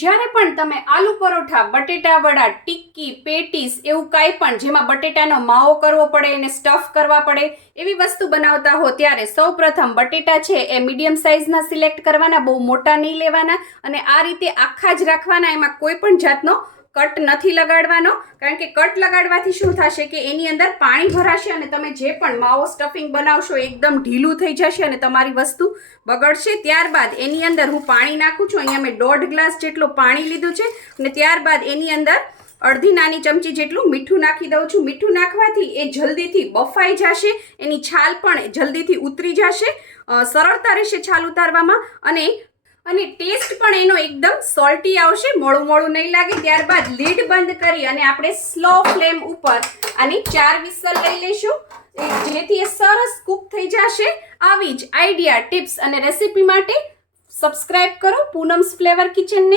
જ્યારે પણ તમે આલુ પરોઠા, બટેટા વડા, ટિક્કી, પેટીસ એવું કાંઈ પણ જેમાં બટેટાનો માવો કરવો પડે અને સ્ટફ કરવા પડે એવી વસ્તુ બનાવતા હો ત્યારે સૌપ્રથમ બટેટા છે એ મીડિયમ સાઇઝના સિલેક્ટ કરવાના, બહુ મોટા નહીં લેવાના અને આ રીતે આખા જ રાખવાના. એમાં કોઈ પણ જાતનો કટ નથી લગાડવાનો, કારણ કે કટ લગાડવાથી શું થશે કે એની અંદર પાણી ભરાશે અને તમે જે પણ માવો સ્ટફિંગ બનાવશો એકદમ ઢીલું થઈ જશે અને તમારી વસ્તુ બગડશે. ત્યારબાદ એની અંદર હું પાણી નાખું છું. અહીંયા મેં 1.5 ગ્લાસ જેટલું પાણી લીધું છે અને ત્યારબાદ એની અંદર અડધી નાની ચમચી જેટલું મીઠું નાખી દઉં છું. મીઠું નાખવાથી એ જલ્દીથી બફાઈ જશે, એની છાલ પણ જલ્દીથી ઉતરી જશે, સરળતા રહેશે છાલ ઉતારવામાં અને ટેસ્ટ પણ એનો એકદમ સોલ્ટી આવશે, મોળું મોળું નહીં લાગે. ત્યારબાદ લીડ બંધ કરી અને આપણે સ્લો ફ્લેમ ઉપર આની 4 વિસલ લઈ લઈશું, જેથી એ સરસ કૂક થઈ જશે. આવી જ આઈડિયા, ટિપ્સ અને રેસીપી માટે સબસ્ક્રાઇબ કરો પૂનમ્સ ફ્લેવર કિચનને.